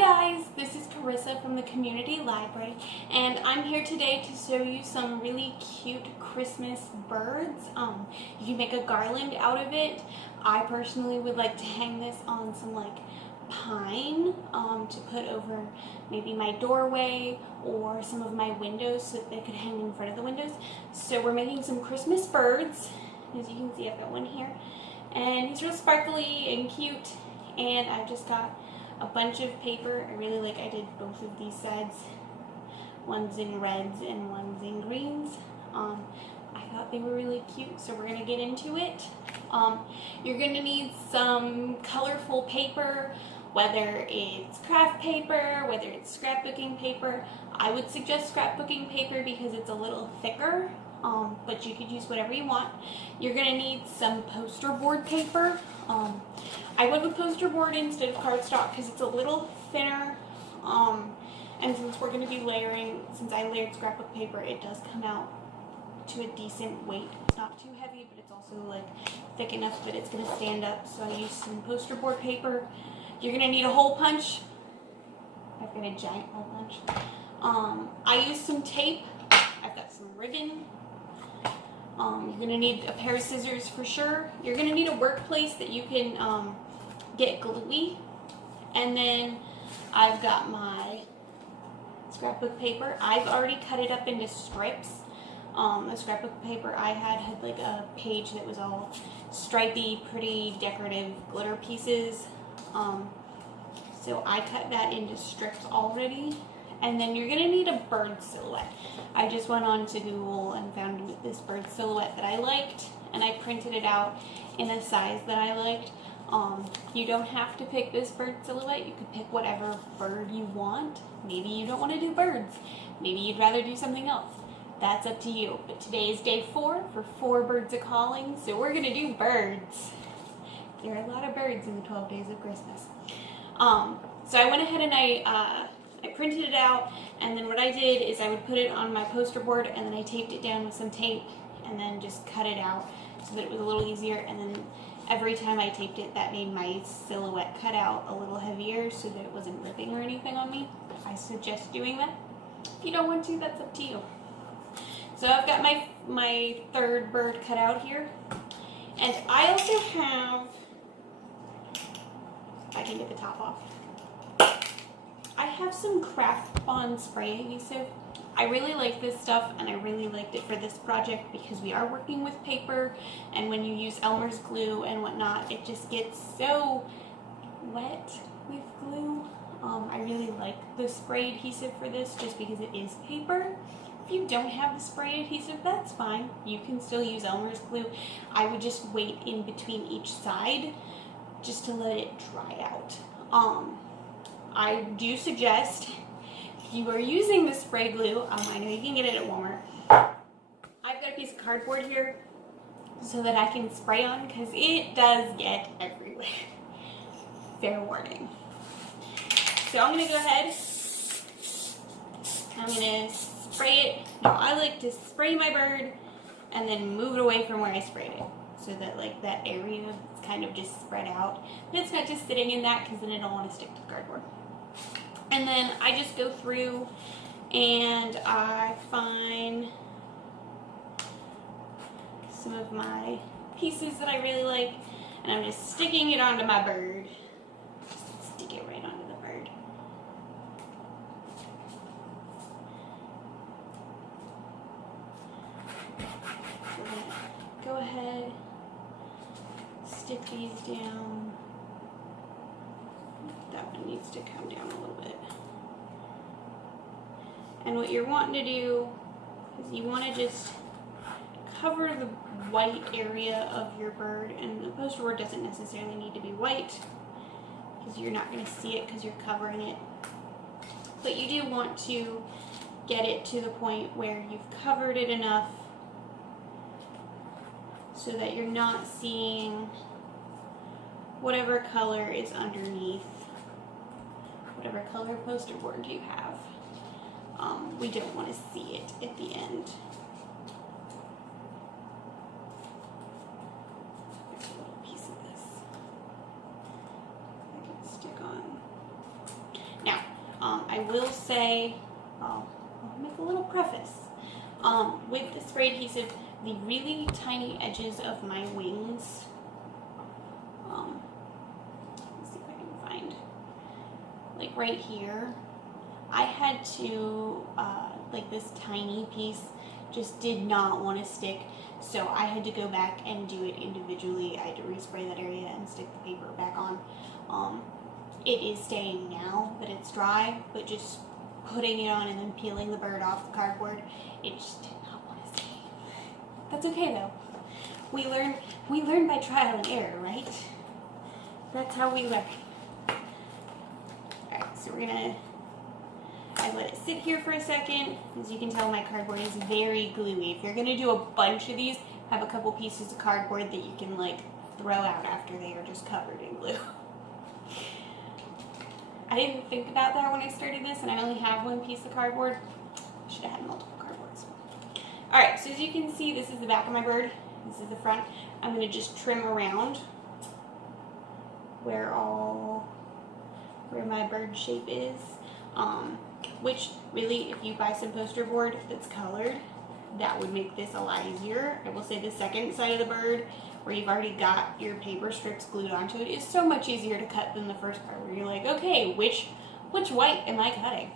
guys, this is Carissa from the Community Library, and I'm here today to show you some really cute Christmas birds. You can make a garland out of it. I personally would like to hang this on some pine to put over maybe my doorway or some of my windows so that they could hang in front of the windows. So we're making some Christmas birds. As you can see, I've got one here, and he's real sparkly and cute, and I've just got a bunch of paper. I did both of these sides. One's in reds and one's in greens. I thought they were really cute, so we're gonna get into it. You're gonna need some colorful paper, whether it's craft paper, whether it's scrapbooking paper. I would suggest scrapbooking paper because it's a little thicker, but you could use whatever you want. You're gonna need some poster board paper. I went with poster board instead of cardstock because it's a little thinner, and since we're going to be layering, since I layered scrapbook paper, it does come out to a decent weight. It's not too heavy, but it's also thick enough that it's going to stand up, so I used some poster board paper. You're going to need a hole punch. I've got a giant hole punch. I used some tape. I've got some ribbon. You're going to need a pair of scissors for sure. You're going to need a workplace that you can get gluey. And then I've got my scrapbook paper. I've already cut it up into strips. The scrapbook paper I had a page that was all stripy, pretty decorative glitter pieces. So I cut that into strips already. And then you're going to need a bird silhouette. I just went on to Google and found this bird silhouette that I liked, and I printed it out in a size that I liked. You don't have to pick this bird silhouette. You could pick whatever bird you want. Maybe you don't want to do birds. Maybe you'd rather do something else. That's up to you. But today is day 4 for 4 birds a calling, so we're going to do birds. There are a lot of birds in the 12 days of Christmas. So I went ahead and I printed it out, and then what I did is I would put it on my poster board, and then I taped it down with some tape, and then just cut it out so that it was a little easier. And then every time I taped it, that made my silhouette cut out a little heavier so that it wasn't ripping or anything on me. I suggest doing that. If you don't want to, that's up to you. So I've got my third bird cut out here, and I also have, if I can get the top off, I have some Craft Bond spray adhesive. I really like this stuff, and I really liked it for this project because we are working with paper, and when you use Elmer's glue and whatnot, it just gets so wet with glue. I really like the spray adhesive for this just because it is paper. If you don't have the spray adhesive, that's fine. You can still use Elmer's glue. I would just wait in between each side just to let it dry out. I do suggest, if you are using the spray glue, I know you can get it at Walmart. I've got a piece of cardboard here so that I can spray on because it does get everywhere. Fair warning. So I'm going to go ahead. I'm going to spray it. Now I like to spray my bird and then move it away from where I sprayed it, so that that area is kind of just spread out. But it's not just sitting in that because then it don't want to stick to the cardboard. And then I just go through and I find some of my pieces that I really like, and I'm just sticking it onto my bird. Just stick it right onto the bird. So go ahead, stick these down. That one needs to come down a little bit. And what you're wanting to do is you want to just cover the white area of your bird, and the poster board doesn't necessarily need to be white because you're not going to see it because you're covering it. But you do want to get it to the point where you've covered it enough so that you're not seeing whatever color is underneath whatever color poster board you have. We don't want to see it at the end. There's a little piece of this I can stick on. Now, I will say, I'll make a little preface. With the spray adhesive, the really tiny edges of my wings, let's see if I can find, like right here, I had to, like this tiny piece just did not want to stick, so I had to go back and do it individually. I had to respray that area and stick the paper back on. It is staying now that it's dry, but just putting it on and then peeling the bird off the cardboard, it just did not want to stay. That's okay though. We learn by trial and error, right? That's how we learn. Alright, so I let it sit here for a second. As you can tell, my cardboard is very gluey. If you're gonna do a bunch of these, have a couple pieces of cardboard that you can like throw out after they are just covered in glue. I didn't think about that when I started this, and I only have one piece of cardboard. I should have had multiple cardboards. Alright, so as you can see, this is the back of my bird. This is the front. I'm going to just trim around where my bird shape is. Which, really, if you buy some poster board that's colored, that would make this a lot easier. I will say the second side of the bird, where you've already got your paper strips glued onto it, is so much easier to cut than the first part where you're like, okay, which white am I cutting?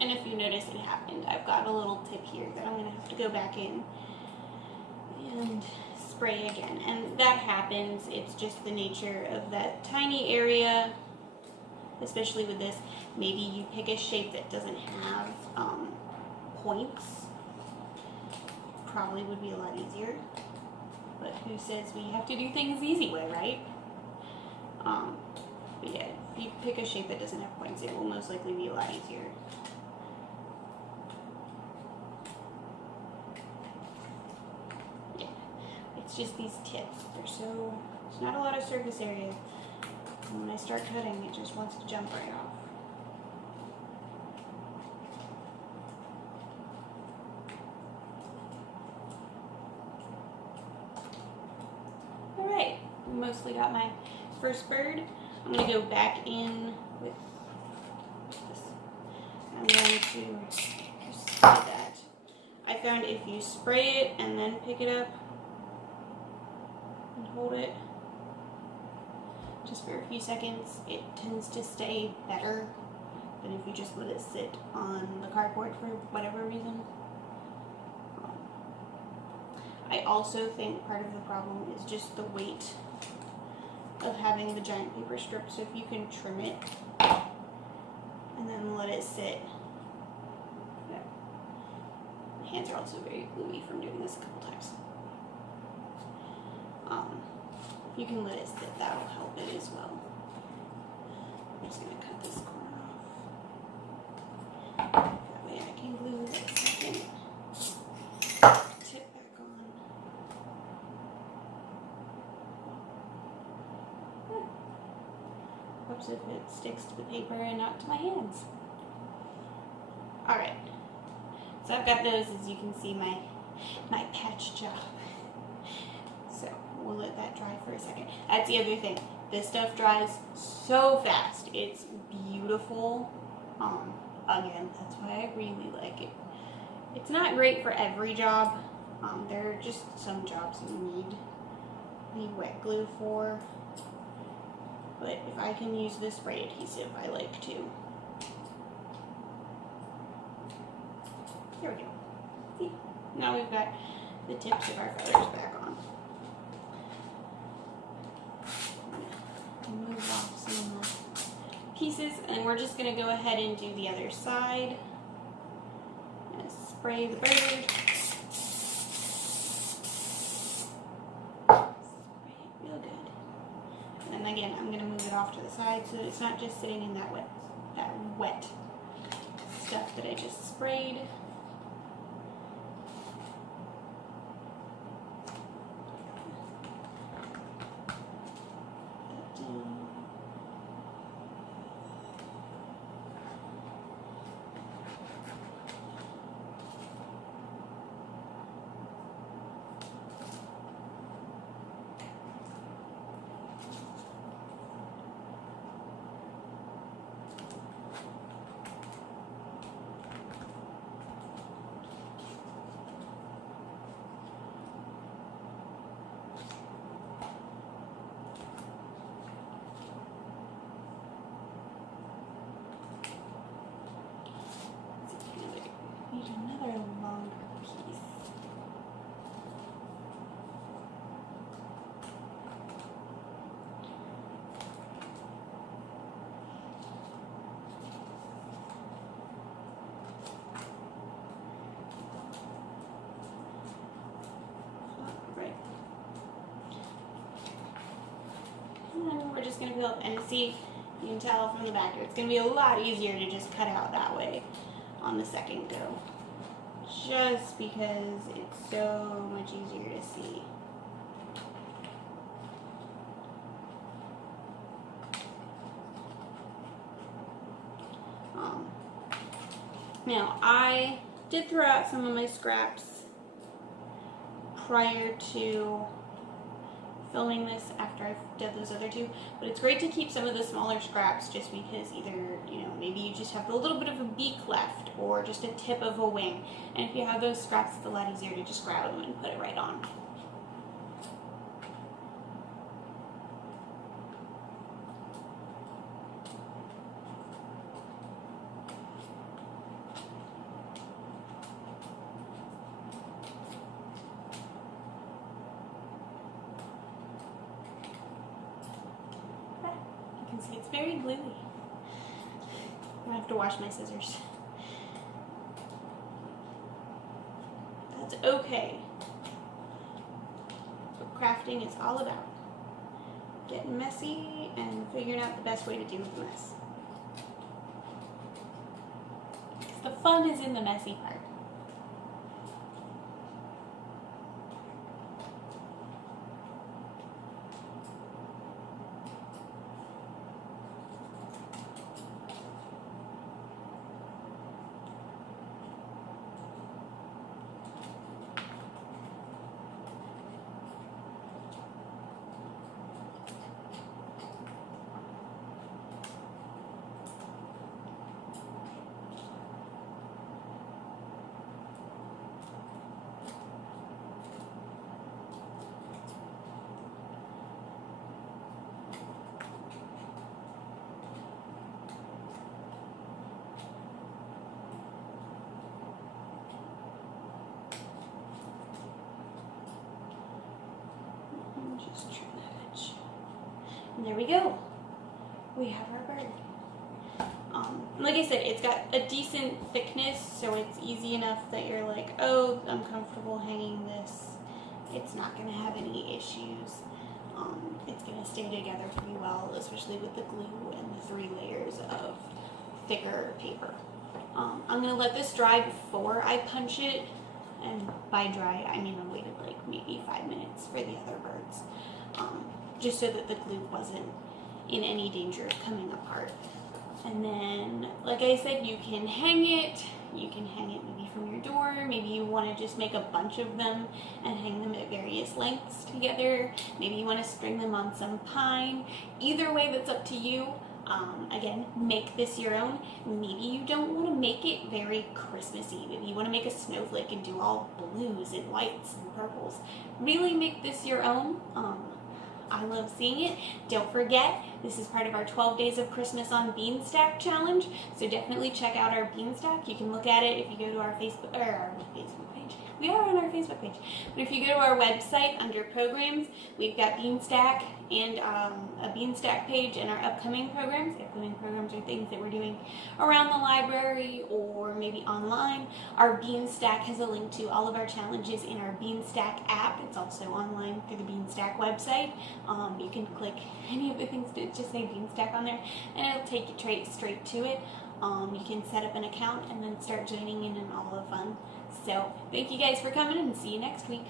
And if you notice it happened, I've got a little tip here that I'm going to have to go back in and spray again. And that happens. It's just the nature of that tiny area, especially with this. Maybe you pick a shape that doesn't have points. Probably would be a lot easier. But who says we have to do things the easy way, right? But yeah, if you pick a shape that doesn't have points, it will most likely be a lot easier. It's just these tips. There's not a lot of surface area. And when I start cutting, it just wants to jump right off. Alright, mostly got my first bird. I'm going to go back in with this. I'm going to spray that. I found if you spray it and then pick it up, hold it just for a few seconds, it tends to stay better than if you just let it sit on the cardboard for whatever reason. I also think part of the problem is just the weight of having the giant paper strip, so if you can trim it and then let it sit. Yeah. My hands are also very gluey from doing this a couple times. If you can let it sit, that'll help it as well. I'm just going to cut this corner off. That way I can glue that second tip back on. Helps if it sticks to the paper and not to my hands. Alright, so I've got those, as you can see, my patch job. So we'll let that dry for a second. That's the other thing. This stuff dries so fast. It's beautiful. Again, that's why I really like it. It's not great for every job. There are just some jobs you need wet glue for. But if I can use this spray adhesive, I like to. There we go. See? Now we've got the tips of our feathers back on. Move off some of the pieces, and we're just going to go ahead and do the other side. And spray the bird. Spray it real good. And and again, I'm gonna move it off to the side so it's not just sitting in that wet stuff that I just sprayed. Need another longer piece. Right. And then we're just going to build, and see, you can tell from the back here, it's going to be a lot easier to just cut out that way on the second go, just because it's so much easier to see. Now, I did throw out some of my scraps prior to filming this after I did those other two, but it's great to keep some of the smaller scraps just because either, maybe you just have a little bit of a beak left or just a tip of a wing, and if you have those scraps, it's a lot easier to just grab them and put it right on. You can see it's very gluey. I have to wash my scissors. That's okay. That's what crafting is all about. Getting messy and figuring out the best way to deal with the mess. Because the fun is in the messy part. Just trim that edge. And there we go. We have our bird. Like I said, it's got a decent thickness, so it's easy enough that you're like, oh, I'm comfortable hanging this. It's not going to have any issues. It's going to stay together pretty well, especially with the glue and the 3 layers of thicker paper. I'm going to let this dry before I punch it. And by dry, I mean I waited like maybe 5 minutes for the other birds, just so that the glue wasn't in any danger of coming apart. And then, like I said, you can hang it. You can hang it maybe from your door. Maybe you want to just make a bunch of them and hang them at various lengths together. Maybe you want to string them on some pine. Either way, that's up to you. Again, make this your own. Maybe you don't want to make it very Christmassy. Maybe you want to make a snowflake and do all blues and whites and purples. Really make this your own. I love seeing it. Don't forget, this is part of our 12 Days of Christmas on Beanstack challenge, so definitely check out our Beanstack. You can look at it if you go to our Facebook page. We are on our Facebook page. But if you go to our website under programs, we've got Beanstack and a Beanstack page and our upcoming programs. The upcoming programs are things that we're doing around the library or maybe online. Our Beanstack has a link to all of our challenges in our Beanstack app. It's also online through the Beanstack website. You can click any of the things to just say Beanstack on there, and it'll take you straight to it. You can set up an account and then start joining in and all the fun. So thank you guys for coming, and see you next week.